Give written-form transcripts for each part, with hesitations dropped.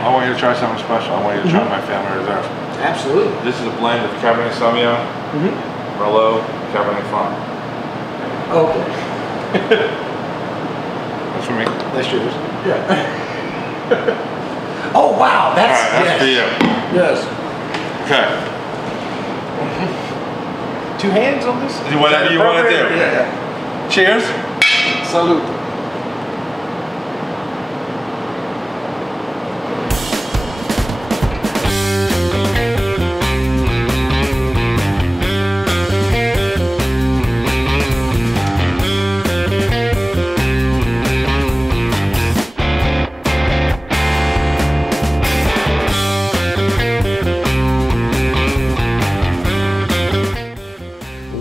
I want you to try something special. I want you to try my family reserve. Absolutely. This is a blend of Cabernet Sauvignon, Merlot, Cabernet Franc. Okay. That's for me. That's yours. Yeah. Oh wow, that's all right, that's for you. Yes. Okay. 2 hands on this? Whatever you want to do. Yeah. Cheers. Salute.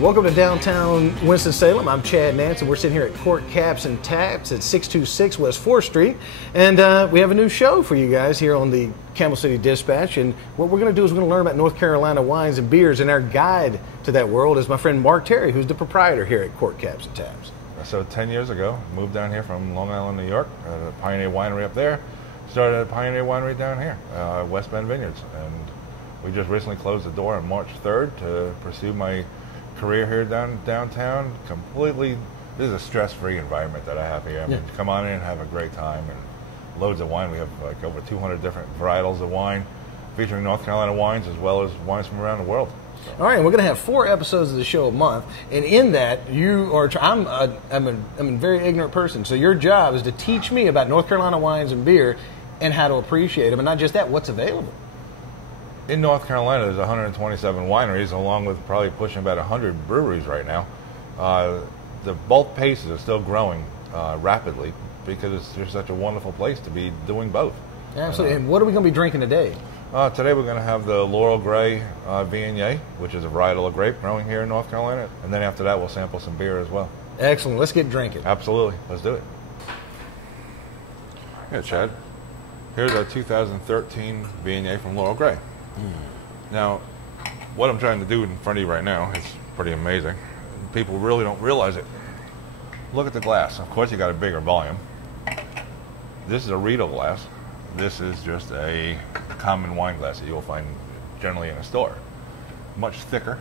Welcome to downtown Winston-Salem. I'm Chad Nance, and we're sitting here at Cork Caps and Taps at 626 West 4th Street. And we have a new show for you guys here on the Campbell City Dispatch. And what we're going to do is we're going to learn about North Carolina wines and beers. And our guide to that world is my friend Mark Terry, who's the proprietor here at Cork Caps and Taps. So 10 years ago, moved down here from Long Island, New York, at a Pioneer Winery up there. Started at a Pioneer Winery down here, West Bend Vineyards. And we just recently closed the door on March 3rd to pursue my career here downtown. Completely, this is a stress-free environment that I have here. I mean, come on in and have a great time, and loads of wine. We have like over 200 different varietals of wine, featuring North Carolina wines as well as wines from around the world. So. All right, and we're going to have 4 episodes of the show a month, and in that you are. I'm a very ignorant person, so your job is to teach me about North Carolina wines and beer, and how to appreciate them, and not just that, what's available. In North Carolina, there's 127 wineries, along with probably pushing about 100 breweries right now. The bulk paces are still growing rapidly because it's just such a wonderful place to be doing both. Absolutely. And what are we going to be drinking today? Today we're going to have the Laurel Grey Viognier, which is a varietal of grape growing here in North Carolina. And then after that, we'll sample some beer as well. Excellent. Let's get drinking. Absolutely. Let's do it. Yeah, Chad. Here's our 2013 Viognier from Laurel Grey. Now, what I'm trying to do in front of you right now is pretty amazing. People really don't realize it. Look at the glass. Of course, you got a bigger volume. This is a Riedel glass. This is just a common wine glass that you'll find generally in a store. Much thicker.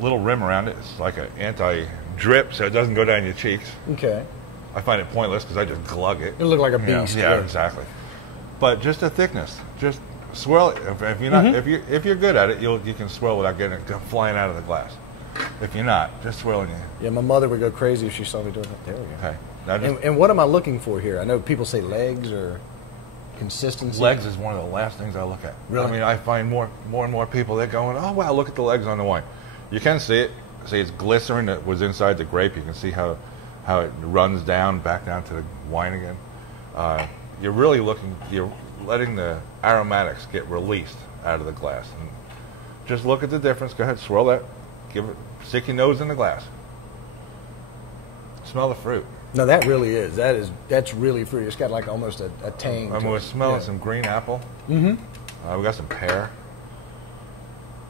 Little rim around it. It's like an anti-drip, so it doesn't go down your cheeks. Okay. I find it pointless because I just glug it. It looks like a beast. Yeah, exactly. But just the thickness. Just swirl it. If you're not, if you're good at it, you can swirl without getting it flying out of the glass. If you're not, just swirling it. Yeah, my mother would go crazy if she saw me doing it. There we go. Okay. Now and what am I looking for here? I know people say legs or consistency. Legs is one of the last things I look at. Really? I mean, I find more and more people, they're going, oh wow, look at the legs on the wine. You can see it. See, it's glycerin that was inside the grape. You can see how it runs back down to the wine again. You're really you're letting the aromatics get released out of the glass. And just look at the difference. Go ahead, swirl that. Stick your nose in the glass. Smell the fruit. No, that really is. That's really fruity. It's got like almost a tang. We're smelling some green apple. We got some pear.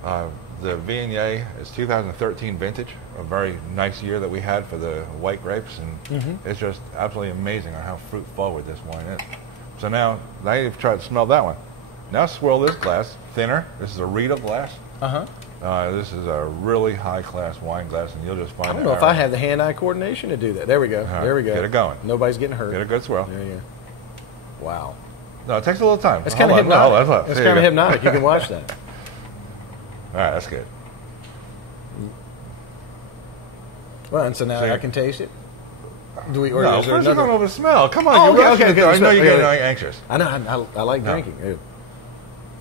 The Viognier is 2013 vintage, a very nice year that we had for the white grapes, and it's just absolutely amazing on how fruit forward this wine is. So now you've tried to smell that one. Now swirl this glass thinner. This is a Riedel glass. This is a really high-class wine glass, and you'll just find. I don't know if I have the hand-eye coordination to do that. There we go. There we go. Get it going. Nobody's getting hurt. Get a good swirl. There you go. Wow. No, it takes a little time. It's kind of hypnotic. It's kind of hypnotic. You can watch that. All right, that's good. Well, and so now I can taste it. Do we? Or no, is there first you're another? going over the smell. Come on, Oh, you're okay. I know you're getting anxious. I know. I like drinking. Ew.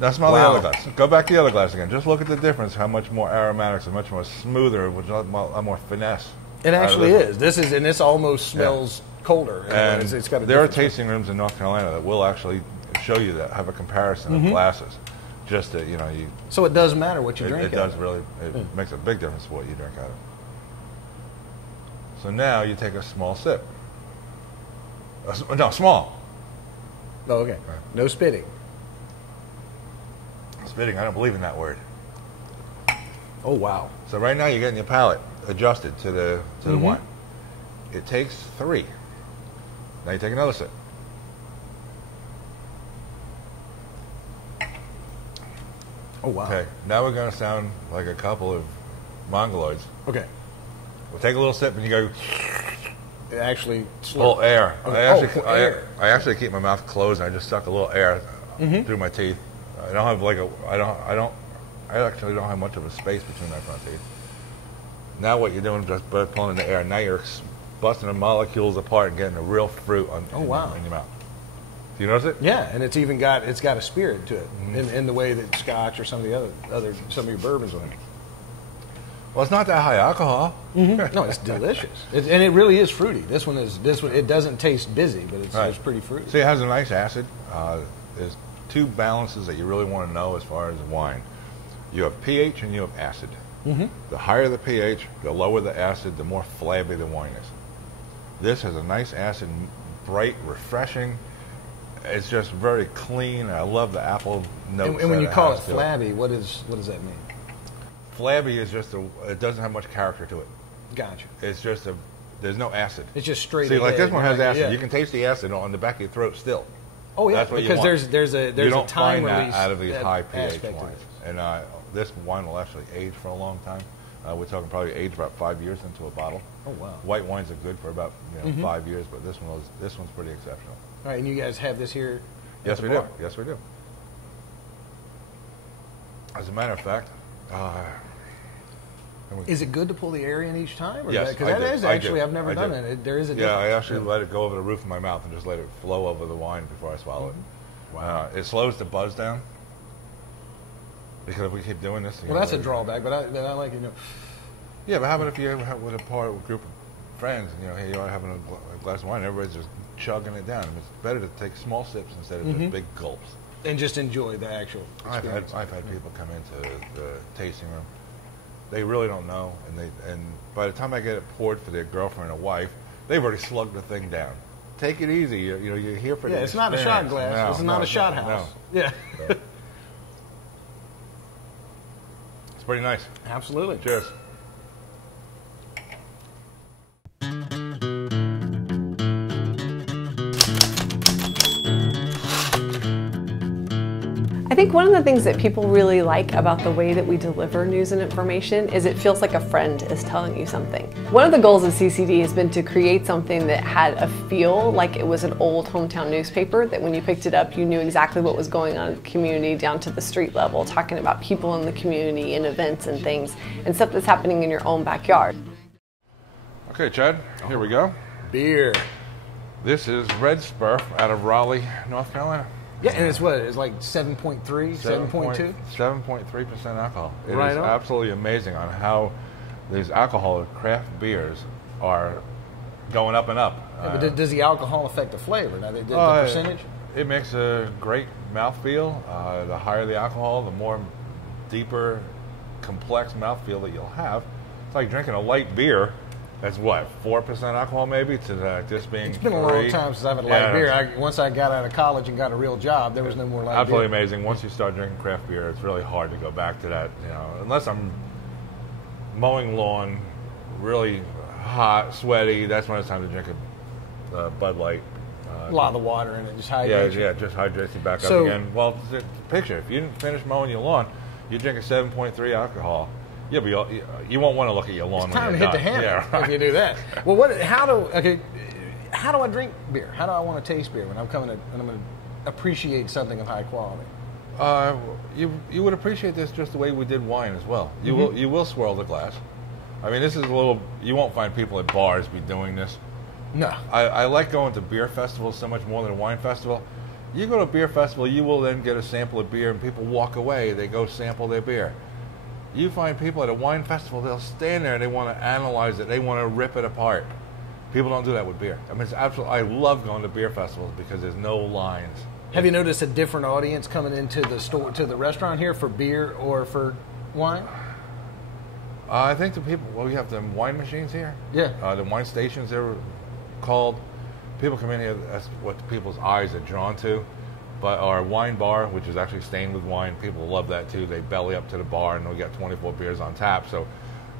Now smell the other glass. Go back to the other glass again. Just look at the difference. How much more aromatics and much more smoother, with a lot more finesse. It actually is. This almost smells colder. And it's got there are tasting rooms in North Carolina that will actually show you that, have a comparison of glasses. Just to, So it does matter what you drink. It does really. It makes a big difference what you drink out of. So now you take a small sip. No, small. Oh, okay. Right. No spitting. Spitting, I don't believe in that word. Oh, wow. So right now you're getting your palate adjusted to the wine. It takes 3. Now you take another sip. Oh, wow. Okay, now we're going to sound like a couple of mongoloids. Okay. We'll take a little sip and you go... Actually, little air. Okay. I actually keep my mouth closed and I just suck a little air through my teeth. I don't have I actually don't have much of a space between my front teeth. Now what you're doing is just pulling in the air. Now you're busting the molecules apart and getting the real fruit in your mouth. Do you notice it? Yeah, and it's got a spirit to it in the way that Scotch or some of the some of your bourbons would. Well, it's not that high alcohol. No, it's delicious, and it really is fruity. This one it doesn't taste busy, but it's pretty fruity. See, it has a nice acid. There's two balances that you really want to know as far as wine. You have pH and you have acid. The higher the pH, the lower the acid, the more flabby the wine is. This has a nice acid, bright, refreshing. It's just very clean. I love the apple notes. And when you call it flabby, what does that mean? Flabby is just it doesn't have much character to it. Gotcha. It's just there's no acid. It's just straight. See, like this one has acid. Yeah. You can taste the acid on the back of your throat still. Oh yeah, that's what because you want. there's you don't a time find release that out of these high pH wines. And this wine will actually age for a long time. We're talking probably age about 5 years into a bottle. Oh wow. White wines are good for about 5 years, but this one's pretty exceptional. All right, and you guys have this here? Yes, we do. Yes, we do. As a matter of fact, is it good to pull the air in each time? Or yes, because that is actually I've never done it. There is a difference. Yeah, I actually let it go over the roof of my mouth and just let it flow over the wine before I swallow it. Wow. It slows the buzz down because if we keep doing this, well, that's a drawback. But I like it. Yeah, but how about if you're with a group of friends and hey, you're having a glass of wine, everybody's just chugging it down. It's better to take small sips instead of just big gulps and just enjoy the actual experience. I've had people come into the tasting room. They really don't know, and by the time I get it poured for their girlfriend or wife, they've already slugged the thing down. Take it easy. You're here for the it's not a shot glass. It's not a shot house. No. Yeah. So. It's pretty nice. Absolutely. Cheers. I think one of the things that people really like about the way that we deliver news and information is it feels like a friend is telling you something. One of the goals of CCD has been to create something that had a feel like it was an old hometown newspaper, that when you picked it up you knew exactly what was going on in the community down to the street level, talking about people in the community and events and things and stuff that's happening in your own backyard. Okay, Chad, here we go. Beer. This is Red Spur out of Raleigh, North Carolina. Yeah, and it's what? It's like 7.3, 7.2? 7.3% alcohol. It is on. absolutely amazing on how these alcoholic craft beers are going up and up. Yeah, but does the alcohol affect the flavor? Now, the percentage? It makes a great mouthfeel. The higher the alcohol, the more deeper, complex mouthfeel that you'll have. It's like drinking a light beer. That's what, 4% alcohol maybe, to just being It's been a long time since I've had light beer. Once I got out of college and got a real job, there was no more light beer. Absolutely amazing. Once you start drinking craft beer, it's really hard to go back to that. Unless I'm mowing lawn, really hot, sweaty, that's when it's time to drink a Bud Light. A lot of the water in it, just hydrates you. Yeah, just hydrates you back up again. Well, picture, if you didn't finish mowing your lawn, you drink a 7.3 alcohol. Yeah, but you won't want to look at your lawn. It's time to hit the hammer if you do that. Well, how do I drink beer? How do I want to taste beer when I'm going to appreciate something of high quality? You would appreciate this just the way we did wine as well. You will swirl the glass. I mean, this is you won't find people at bars be doing this. No. I like going to beer festivals so much more than a wine festival. You go to a beer festival, you will then get a sample of beer, and people walk away. They go sample their beer. You find people at a wine festival, they'll stand there and they want to analyze it. They want to rip it apart. People don't do that with beer. I mean, I love going to beer festivals because there's no lines. Have you noticed a different audience coming into the store, to the restaurant here for beer or for wine? I think the people, we have the wine machines here. Yeah. The wine stations, they're called. People come in here, that's what people's eyes are drawn to. But our wine bar, which is actually stained with wine, people love that too. They belly up to the bar, and we got 24 beers on tap. So,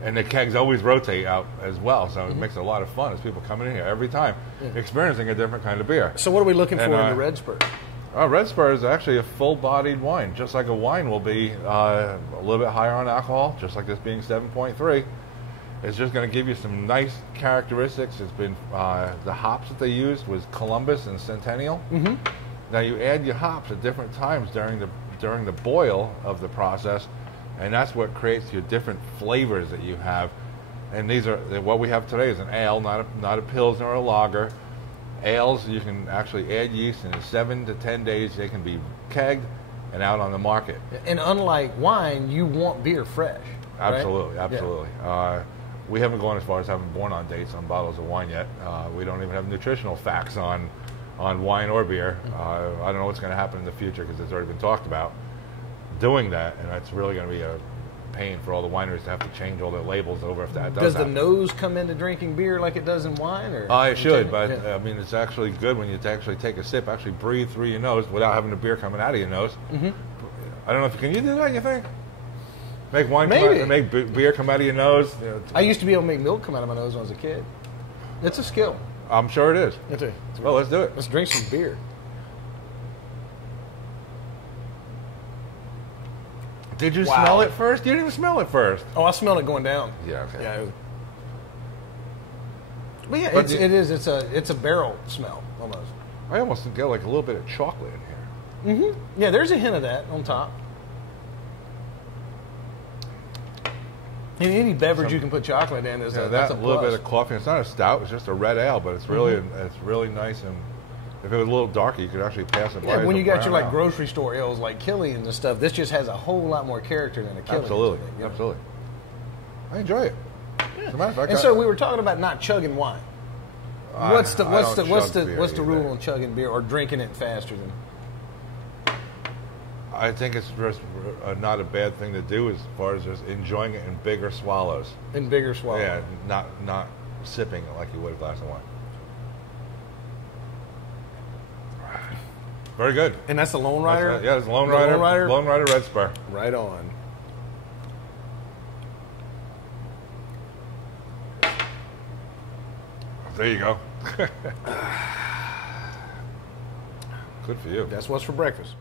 and the kegs always rotate out as well, so it makes it a lot of fun as people come in here every time, experiencing a different kind of beer. So, what are we looking for in the Red Spur? Red Spur is actually a full-bodied wine, just like a wine will be a little bit higher on alcohol, just like this being 7.3. It's just going to give you some nice characteristics. It's been the hops that they used was Columbus and Centennial. Mm-hmm. Now you add your hops at different times during the boil of the process, and that's what creates your different flavors that you have. And these are what we have today is an ale, not a pilsner or a lager. Ales, you can actually add yeast, and in 7 to 10 days they can be kegged and out on the market. And unlike wine, you want beer fresh. Absolutely, right? absolutely. Yeah. We haven't gone as far as having born-on dates on bottles of wine yet. We don't even have nutritional facts on wine or beer. I don't know what's going to happen in the future because it's already been talked about doing that, and that's really going to be a pain for all the wineries to have to change all their labels over if that does happen. The nose come into drinking beer like it does in wine? Or it should, but yeah. I mean, it's actually good when you actually take a sip, actually breathe through your nose without having the beer coming out of your nose. Mm-hmm. I don't know if can you do that, you think? Make wine come out, make beer come out of your nose? You know, I used to be able to make milk come out of my nose when I was a kid. It's a skill. I'm sure it is. Well, let's do it. Let's drink some beer. Did you smell it first? You didn't even smell it first. Oh, I smelled it going down. Yeah, okay. Yeah. But yeah, it is. It's a barrel smell almost. I almost get like a little bit of chocolate in here. Mm-hmm. Yeah, there's a hint of that on top. In any beverage you can put chocolate in, that's a little bit of coffee. It's not a stout; it's just a red ale, but it's really it's really nice. And if it was a little darker, you could actually pass it by. Yeah, when you got your like grocery store ales like Killian and stuff, this just has a whole lot more character than a Killian. Absolutely, absolutely. I enjoy it. Yeah. As a matter of fact, and so we were talking about not chugging wine. What's the rule on chugging beer or drinking it faster than? I think it's just not a bad thing to do as far as just enjoying it in bigger swallows. In bigger swallows. Yeah, not sipping it like you would a glass of wine. Very good. And that's the Lone Rider? Yeah, it's Lone Rider. Lone Rider Red Spur. Right on. There you go. Good for you. That's what's for breakfast.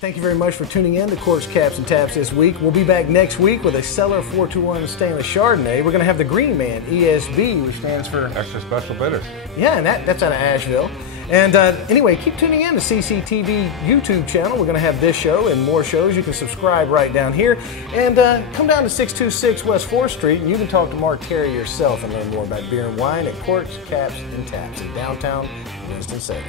Thank you very much for tuning in to Corks, Caps, and Taps this week. We'll be back next week with a Cellar 421 Stainless Chardonnay. We're going to have the Green Man, ESB, which stands for... Extra Special Bitters. Yeah, and that's out of Asheville. And anyway, keep tuning in to CCTV YouTube channel. We're going to have this show and more shows. You can subscribe right down here. And come down to 626 West 4th Street, and you can talk to Mark Terry yourself and learn more about beer and wine at Corks, Caps, and Taps in downtown Winston-Salem.